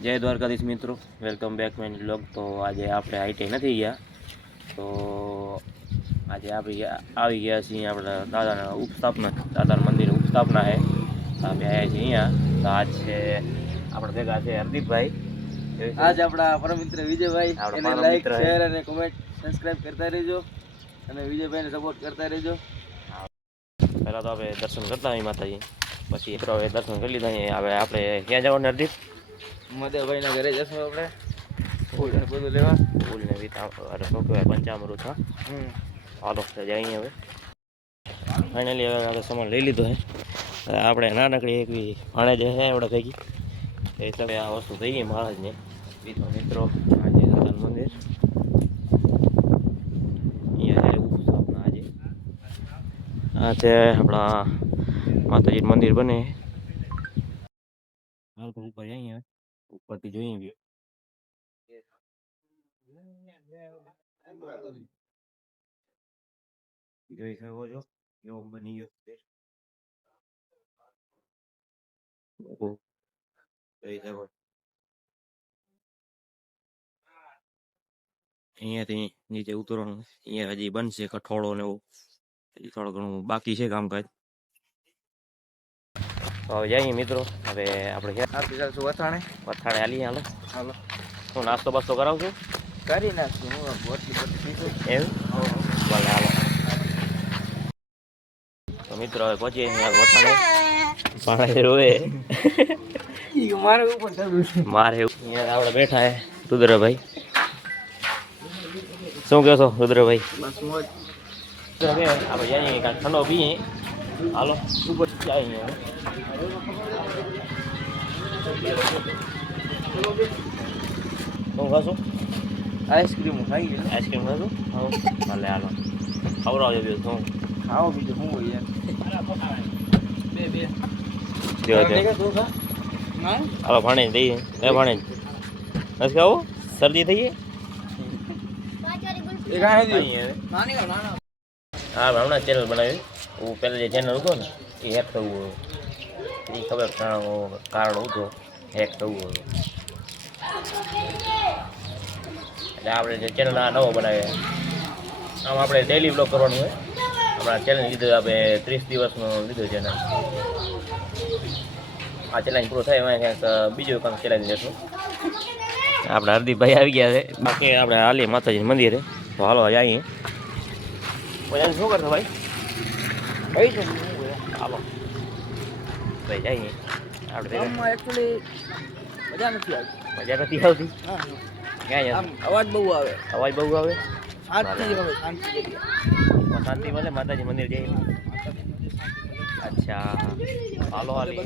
જય દ્વારકાધીશ મિત્રો, welcome back my vlog. તો આજે આપણે આઈટી નથી ગયા, તો આજે આવી ગયા છીએ આપણે દાદાના ઉપસ્થાપના, દાદાના મંદિર ઉપસ્થાપના છે. આપણે આવ્યા છીએ અહીંયા. તો આજ છે આપણે ભેગા છે હરદીપભાઈ, આજ આપણા પરમ મિત્ર વિજયભાઈ. એને લાઈક શેર અને કમેન્ટ સબસ્ક્રાઇબ કરતા રહેજો અને વિજયભાઈને સપોર્ટ કરતા રહેજો. પહેલાં તો આપણે દર્શન કરતા હોય માતાજી, પછી હવે દર્શન કરી લીધા. હવે આપણે ક્યાં જવાનું હરદીપ? મધેભાઈના ઘરે જશું આપણે ફૂલ ને બધું લેવા. ફૂલ ને કહેવાય પંચામૃત. હા, હાલો જઈએ હવે. ફાઇનલી હવે આપણે સામાન લઈ લીધો છે. આપણે નાનકડી એક ભાણે જે છે આપણે ભેગી એ તમે આ વસ્તુ થઈ ગઈ મહારાજને. મિત્રો આજે દાદાનું મંદિર અહીંયા ઉપસ્થાપના આજે આ છે આપણા માતાજીનું મંદિર બને. હાલ તો ઉપર જઈએ, ઉપરથી જોઈએ જોઈ શકો છો કેવો બની ગયો જોઈ શકો. અહીંયાથી નીચે ઉતરવાનું. અહીંયા હજી બનશે કઠોળો ને એવું, હજી થોડું ઘણું બાકી છે કામકાજ. તો હવે જઈએ મિત્રો. હવે આપણે વથાણે હાલી હાલો. હાલો, હું નાસ્તો બાસ્તો કરાવજો. કરી નાખશું. હું એવું ભલે હાલો. તો મિત્રો હવે પહોંચીએ વથાણે. પાણી રોવે મારે ઉપર મારે અહીંયા આપણે બેઠા હે રુદ્રભાઈ. શું કહો છો રુદ્રભાઈ? બસ મોજ. આપણે જઈએ કાંઈક ઠંડો પીએ. હાલો ઉપર જઈએ. શું ખાશું? આઈસ્ક્રીમ ખાઈ ગયો. આઈસ્ક્રીમ ખાશું? હા ભલે હાલો. ખવડાવજો બીજું શું ખાવો બીજું શું હોય યાર. હાલો ભાણે દઈએ. ભાણે નથી ખાવું? શરદી થઈ ગઈ? હા હમણાં ચેનલ બનાવી. હું પહેલાં જે ચેનલ હતો ને એ હેક થવું હોય એ ખબર કારણ હતો હેક થવું હોય. એટલે આપણે જે ચેનલ આ નવો બનાવીએ આમ આપણે ડેઈલી બ્લોગ કરવાનું હોય. હમણાં ચેલેન્જ લીધું આપણે 30 દિવસનો લીધો ચેનલ. આ ચેલેન્જ પૂરો થાય એમાં ક્યાંક બીજું કાંઈક ચેલેન્જ લેશું. આપણે હરદીપભાઈ આવી ગયા છે. બાકી આપણે હાલીએ માતાજી મંદિરે. તો હાલો જઈએ. પછી શું કરશો ભાઈ? કઈ છે હાલો ભાઈ જઈએ. આપણે એકચ્યુઅલી મજા નથી આવતી. મજા નથી આવતી. ક્યાં આમ અવાજ બહુ આવે. અવાજ બહુ આવે. શાંતિ હવે શાંતિ જગ્યા. શાંતિ મળે માતાજી મંદિર જઈએ. અચ્છા હાલો હાલી.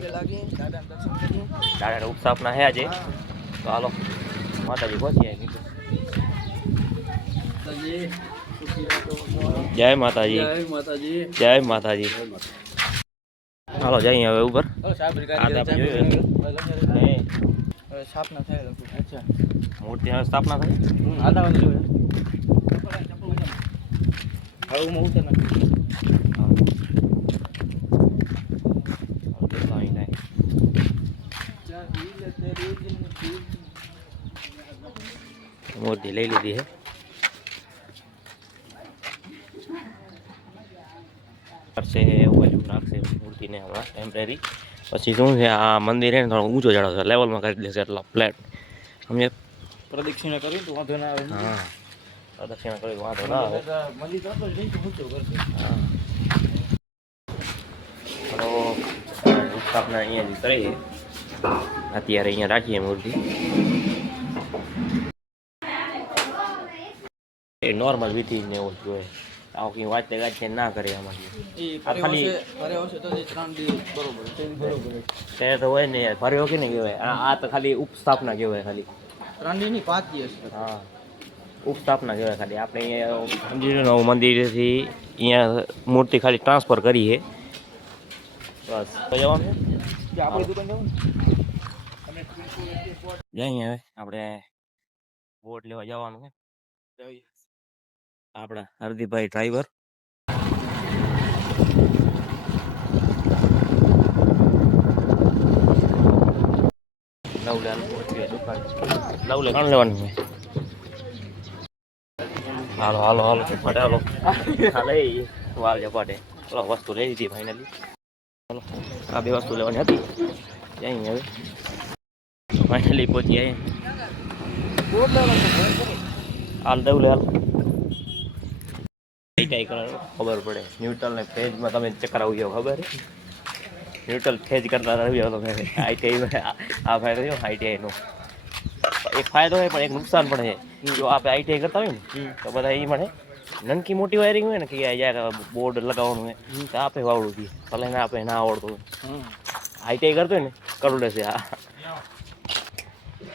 દાદાને ઉપસ્થાપના છે આજે. તો હાલો માતાજી પહોંચીએ. જય માતાજી. જય માતાજી. હાલો જઈએ હવે ઉપર. સ્થાપના થાય. અચ્છા મૂર્તિ હવે સ્થાપના થાય. આદાવાની જોઈએ. હવે હું ઉતર મૂર્તિ લઈ લીધી છે એવું બધું નાખશે મૂર્તિને હમણાં ટેમ્પરરી. પછી શું છે આ મંદિર છે ને થોડો ઊંચો ચડાવશે, લેવલમાં કરી દેશે એટલા ફ્લેટ. સમજે? પ્રદક્ષિણા કરી તો વાંધો ના આવે. હા પ્રદક્ષિણા કરી વાંધો ના આવે. મંદિર તો ઊંચો કરશે. હા તો સ્થાપના અહીંયા કરીએ. અત્યારે અહીંયા રાખીએ મૂર્તિ. એ નોર્મલ વિધિ ને એવું જોઈએ. આવું કંઈ વાંચતે ગાંચતે ના કરે આમાં. ખાલી તે તો હોય ને યાર, ભર્યો કે ને કહેવાય. આ તો ખાલી ઉપસ્થાપના કહેવાય. ખાલી 3 દી ની 5 દિવસ. હા ઉપસ્થાપના કહેવાય. ખાલી આપણે અહીંયા સમજી લો મંદિરેથી અહીંયા મૂર્તિ ખાલી ટ્રાન્સફર કરી છે બસ. તો જવાનું છે આપણી દુકાન જવાનું. જઈએ હવે આપણે બોટ લેવા જવાનું છે. આપણા હરદીપભાઈ ડ્રાઈવર. નવલે દુકાન નવલે કાણ લેવાનું છે હાલો હાલો હાલો ચપાટે હાલો હાલે વાલ ચપાટે ચલો વસ્તુ લઈ લીધી ફાઇનલી ચાલો આ બે વસ્તુ લેવાની હતી જઈએ હવે ફાઇનલી પહોંચી આવ્યા હાલ દઉં હાલ આઈટીઆઈ કરવાનું ખબર પડે ન્યુટ્રલ ને ફેજમાં તમે ચક્કર આવી જાવ ખબર ન્યુટ્રલ ફેજ કરતા રહી જાવ તમે આઈટીઆઈમાં આ ફાયદો છે આઈટીઆઈનો એક ફાયદો છે પણ એક નુકસાન પણ છે જો આપણે આઈટીઆઈ કરતા હોય ને તો બધા એ મળે નનકી મોટી વાયરિંગ હોય ને કે યાર બોર્ડ લગાવવાનું હોય તો આપે વાવડું દઈએ ભલે ને આપણે ના આવડતું હોય આઈટીઆઈ કરતો હોય ને કરોડે છે આ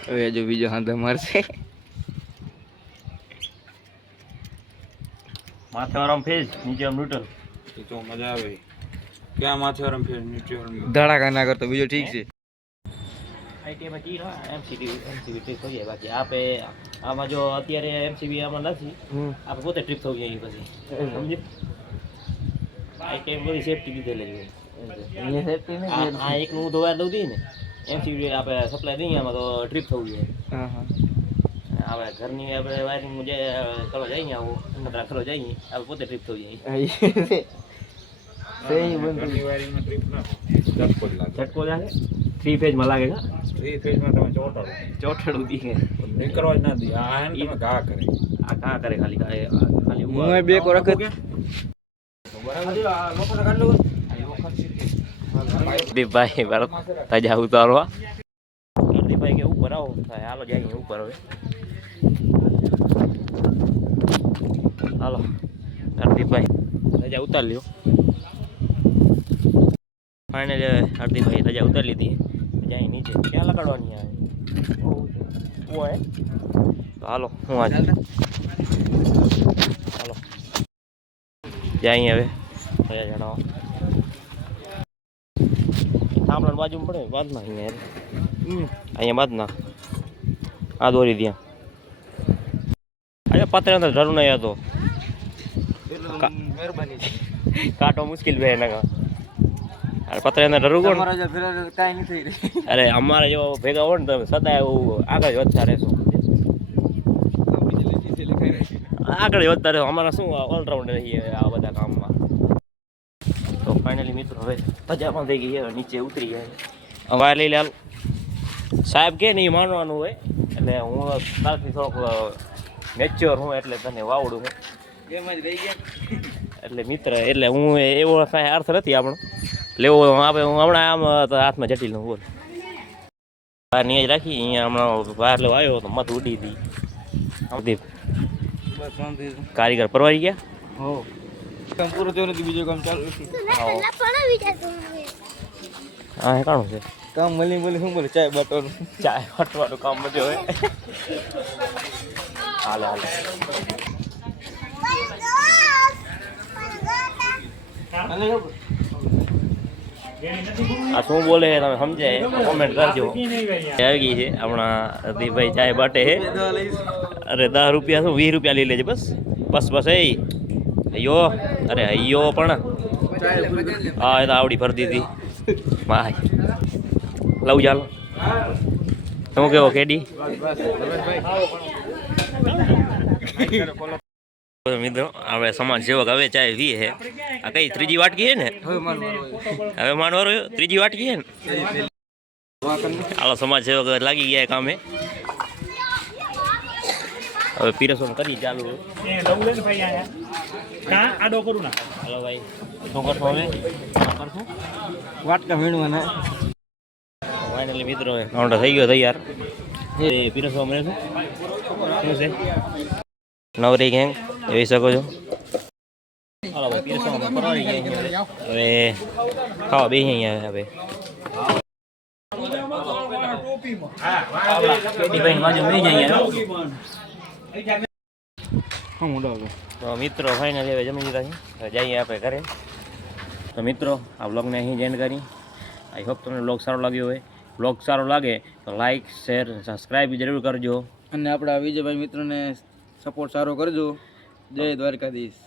હવે જો બીજો હાથ મારશે માથે આરામ ફેજ નીચે આમ ન્યુટ્રલ તો મજા આવે ક્યાં માથે આરામ ફેર નીચે ધડાકા ના કરતો બીજો ઠીક છે આઈટીઆઈમાં જી એમસીબી ટ્રીપ થઈ જાય બાકી આપે આમાં જો અત્યારે એમસીબી આમાં નથી આપણે પોતે ટ્રીપ થઈ જાય પછી સમજે આઈટીઆઈ બધી સેફટી દીધેલી છે આ એકનું હું ધોવા દઉં દઈએ ને એમસીબી આપણે સપ્લાય દઈએ આમાં તો ટ્રીપ થવું જોઈએ હવે ઘરની આપણે વાયરિંગ જે કરવા જઈએ આવું અંદર કરવા જઈએ આપણે પોતે ટ્રીપ થઈ જાય ઝટકો લાગે 3 ફેજમાં લાગે છે 3 ફેજમાં તમે ચોટડું દીએ નીકળવા જ ના દે આ હે ને તમે ઘા કરે આ કા કરે ખાલી ખાલી હું બે કો રખત દીપભાઈ ભારત તાજા ઉતારવા દીપભાઈ કે ઉપર આવો હાલો જઈએ ઉપર હવે હાલો હાર્દિકભાઈ રજા ઉતાર લ્યો ફાઇનલી હાર્દિકભાઈ રજા ઉતાર લીધી જાય નીચે ક્યાં લગાડવાની આવે હોય તો હાલો હું આજે હાલો જાય હવે રજા જણાવો થાંભલા બાજુ પડે બાદ ના અહીંયા બાદ ના આ દોરી ત્યાં અરે પતરા અંદર જરૂર નહીં હતો મહેરબાની કાંટો મુશ્કેલ બે એના અરે પતરા અંદર જરૂર કોણ કાંઈ નહીં થઈ રહી અરે અમારે જો ભેગા હોય ને તમે સદા એવું આગળ વધતા રહેશો આગળ વધતા રહેશો અમારા શું ઓલરાઉન્ડ રહીએ આ બધા કામમાં તો ફાઇનલી મિત્રો હવે ધજા પણ થઈ ગઈ છે નીચે ઉતરી ગયા વાયર લઈ લે સાહેબ કે નહીં માનવાનું હોય એટલે હું કાલથી થોડોક મેચ્યોર હું એટલે તને વાવડું હું એમ જ રહી ગયા એટલે મિત્ર એટલે હું એવો કાંઈ અર્થ નથી આપણો લેવો આપણે હું હમણાં આમ હાથમાં જટિલ નું બોલ બહાર નહીં જ રાખી અહીંયા હમણાં બહાર લેવા આવ્યો તો મત ઉડી હતી દીપ બસ શાંતિ કારીગર પરવારી ગયા હો કામ પૂરું થયું નથી બીજું કામ ચાલુ છે હા એ કાણું છે કામ મળી બોલે શું બોલે ચાય બાટવાનું ચાય હટવાનું કામ બધું હોય હાલે હાલે આ શું બોલે તમે સમજાય કોમેન્ટ કરજો આવી ગઈ છે હમણાં દીપભાઈ ચાય બાટે છે અરે 10 રૂપિયા શું 20 રૂપિયા લઈ લેજે બસ બસ બસ એ અయ్યો અરે અయ్યો પણ હા એ તો આવડી ભરી દીધી માય લઉં ચાલો શું કેવો કેડી મિત્રો હવે સમાજ સેવક હવે ચાય વી હે આ કઈ ત્રીજી વાટકી છે ને હવે માનવારો ત્રીજી વાટકી છે ને હાલો સમાજ સેવક લાગી ગયા કામે હવે પીરસવાનું કરી ચાલુ હાલો ભાઈ શું કરશો હવે કરશું વાટકા વીણવાના ફાઇનલી મિત્રો કાઉન્ટર થઈ ગયો તૈયાર એ પીરસવા મળે શું છે નવરી ગેંગ જોઈ શકો છો હાલો ભાઈ પીરસવામાં પરવારી ગયા હવે ખાવા બેસી અહીંયા હવે તો મિત્રો ફાઇનલી હવે જમી લીધા છે હવે જઈએ આપણે ઘરે તો મિત્રો આ બ્લોગને અહીં જ એન્ડ કરી આઈ હોપ તમને બ્લોગ સારો લાગ્યો હોય બ્લોગ સારો લાગે તો લાઈક શેર સબસ્ક્રાઈબ જરૂર કરજો અને આપણા વિજયભાઈ મિત્રોને સપોર્ટ સારો કરજો જય દ્વારકાધીશ